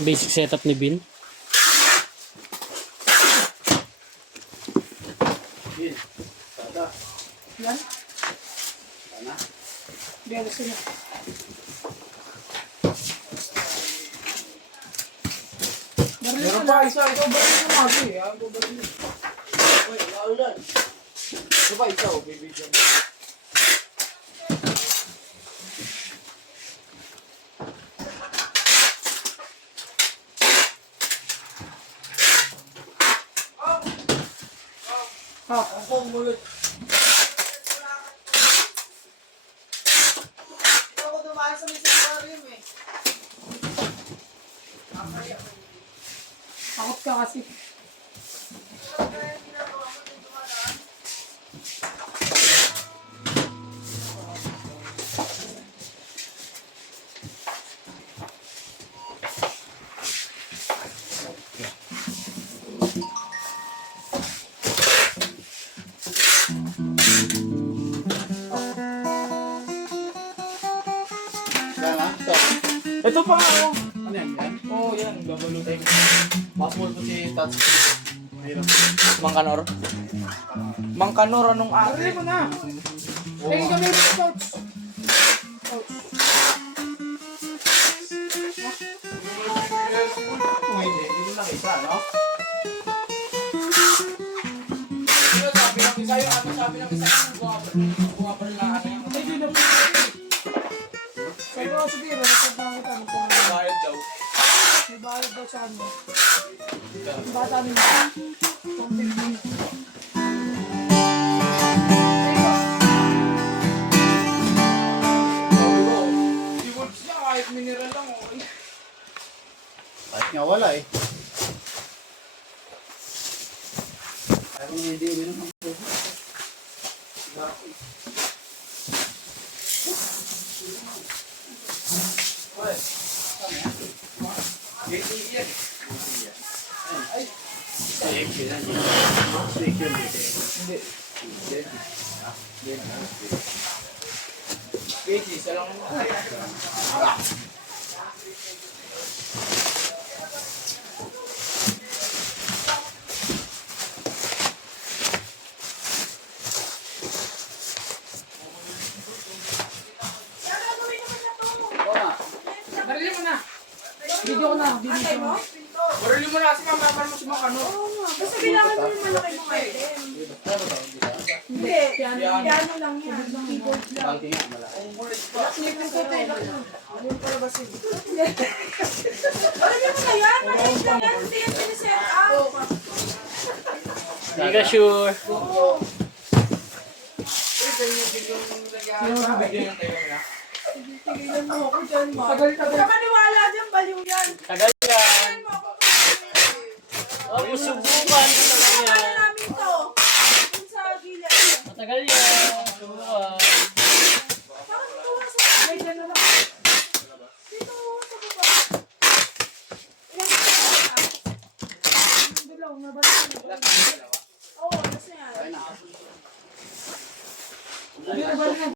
Basic setup ni Bin. Bin, tada. Yan? Sana. Hindi, gusto niya. Meron pa isa, ito ba rin yung magi? Ito ba rin? Uy, laulan. Ito ba ito? Bibigyan mo. Ha? Ang mulut. Ito ko dumaan sa miseriorium eh. Takot ka kasi. Ito pa nga oh. Ano yan? Oo, yan. Babalutin ko. Pasmol ko si Tats. Mahirap. Mangkanor? Mangkanor, anong Arili ari? mo na. Tingin kami yung coach. Coach. Kung hindi, hindi lang isa, no? Ano sabi ng isa yung ano sabi ng isa yung buwabal na ano yung Hindi na po. Sabi ko, sige, nagpapakita mo kung bayad daw. may bayad daw sa kanya. Yung bata nila. Kung tingin. Sabi ko, si Wolves niya kahit mineral lang okay. Kahit nga wala eh. Kahit nga hindi uminom ng tubig. Ay, Arili mo na. Video ko na. Video ko na. Barili mo na kasi mamamar mo si Makano. Basta bilangan mo yung malaki mong item. Hindi, piano lang yan. Keyboard lang. Bangki nga, malaki. Snipin ko tayo. Ayun pala ba sige? Alam mo na yan, maliit lang yan. Hindi yan piniset up. Hindi ka sure. Oo. Tigilan mo ako dyan, ma. Tagal-tagal. Sa maniwala dyan, baliw yan. Tagal yan. Tigilan mo ako. Oh, subukan. Matagal Ano yan. namin to? Dun sa gila. Matagal yan. Subukan. Parang tuwa sa... Ay, dyan na lang. Dito, sa baba. Ilang ka? Dalaw, nabalik na. Oo, kasi yan. Hindi na balik na.